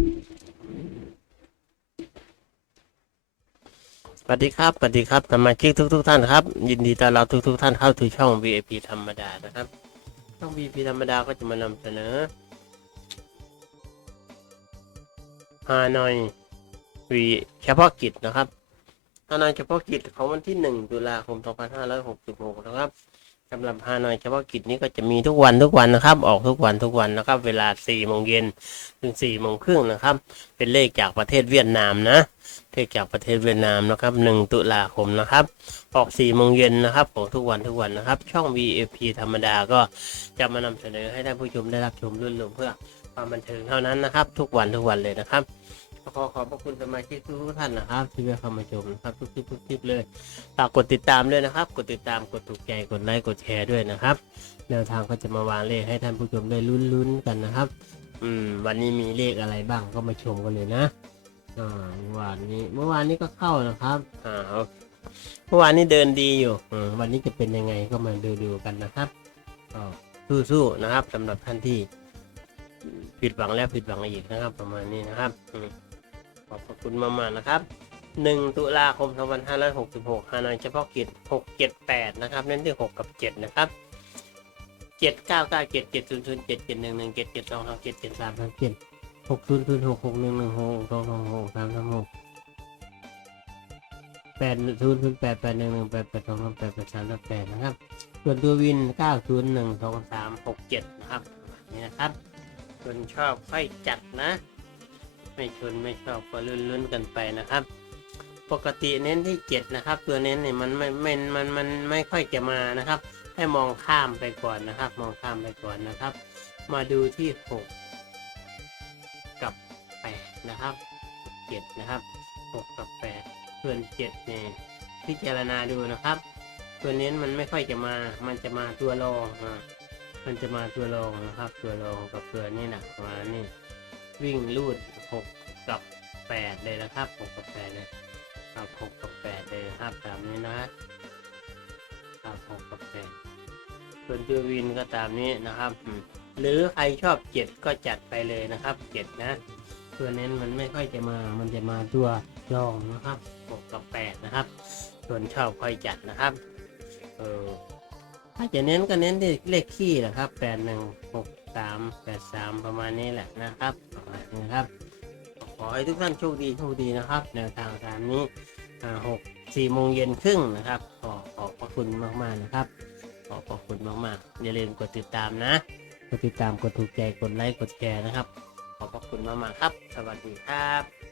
สวัสดีครับสวัสดีครับสมาชิกทุกทุกๆท่านครับ ยินดีต้อนรับทุกทุกๆท่านเข้าสู่ช่อง VIP ธรรมดานะครับ ช่อง VIP ธรรมดาก็จะมานำเสนอฮานอยวีเฉพาะกิจนะครับฮานอยเฉพาะกิจของวันที่ 1 ตุลาคม 2566 นะครับ สำหรับฮานอยเฉพาะกิจนี้ก็จะมีทุกวันทุกวันนะครับ ออกทุกวันทุกวันนะครับ เวลา4โมงเย็นถึง4โมงครึ่งนะครับ เป็นเลขจากประเทศเวียดนามนะเลขจากประเทศเวียดนามนะครับ 1 ตุลาคมนะครับ ออก4โมงเย็นนะครับของทุกวันทุกวันนะครับ ช่อง VFP ธรรมดาก็จะมานำเสนอให้ท่านผู้ชมได้รับชมรุ่นลงเพื่อความบันเทิงเท่านั้นนะครับ ทุกวันทุกวันเลยนะครับ ขอขอบพระคุณสมาชิกทุกท่านนะครับ ที่ได้เข้ามาชมนะครับทุกคลิปทุกคลิปเลยฝากกดติดตามด้วยนะครับ กดติดตามกดถูกใจกดไลค์กดแชร์ด้วยนะครับ แนวทางก็จะมาวางเลขให้ท่านผู้ชมได้ลุ้นๆกันนะครับ อืม วันนี้มีเลขอะไรบ้างก็มาชมกันเลยนะอ่าเมื่อวานนี้เมื่อวานนี้ก็เข้านะครับอ่าเอาเมื่อวานนี้เดินดีอยู่อืมวันนี้จะเป็นยังไงก็มาดูดูๆกันนะครับก็สู้ๆนะครับสำหรับท่านที่ผิดหวังแล้วผิดหวังอีกนะครับ ประมาณนี้นะครับอืม ขอบคุณมากๆนะครับหนึ่งตุลาคม 2566ฮานอยเฉพาะกิจ 678 นะครับ เน้นที่ 6 กับ 7 นะครับ 7 9 9 7 7 0 0 7 7 1 1 7 7 2 2 7 7 3 3 7หกศูนย์ศูนย์หกหกหนึ่งหนึ่งหกสองสองหกสามสามหกแปดศูนย์ศูนย์แปดแปดหนึ่งหนึ่งแปดแปดสองสามแปดแปดสามสามแปดนะครับ ส่วนตัววินเก้าศูนย์หนึ่งสองสามหกเจ็ดนะครับนี่นะครับส่วนชอบค่อยจัดนะ ไม่ชนไม่ชอบก็ลุ้นๆกันไปนะครับ ปกติเน้นที่เจ็ดนะครับ ตัวเน้นเนี่ยมันไม่ไม่มันมันไม่ค่อยจะมานะครับ ให้มองข้ามไปก่อนนะครับ มองข้ามไปก่อนนะครับ มาดูที่หกกับแปดนะครับเจ็ดนะครับหกกับแปดส่วนเจ็ดเนี่ยพิจารณาดูนะครับ ตัวเน้นมันไม่ค่อยจะมา มันจะมาตัวรองอ่ามันจะมาตัวรองนะครับ ตัวรองกับตัวนี่นะมานี่วิ่งลูด หกกับแปดเลยนะครับหกกับแปดเลยครับหกกับแปดเลยนะครับตามนี้นะครับหกกับแปดส่วนตัววินก็ตามนี้นะครับหรือใครชอบเจ็ดก็จัดไปเลยนะครับเจ็ดนะตัวเน้นมันไม่ค่อยจะมา มันจะมาตัวรองนะครับหกกับแปดนะครับ ส่วนชอบค่อยจัดนะครับเออถ้าจะเน้นก็เน้นที่เลขขี้นะครับแปดหนึ่งหกสามแปดสามประมาณนี้แหละนะครับประมาณนี้นะครับ อให้ทุกท่านโชคดีโชคดีนะครับแนวทางตามนี้หกสี่โมงเย็นครึ่งนะครับขอขอบพระคุณมากๆนะครับ ขอบพระคุณมากๆ อย่าลืมกดติดตามนะกดติดตามกดถูกใจกดไลค์กดแชร์นะครับ ขอบพระคุณมากๆครับ สวัสดีครับ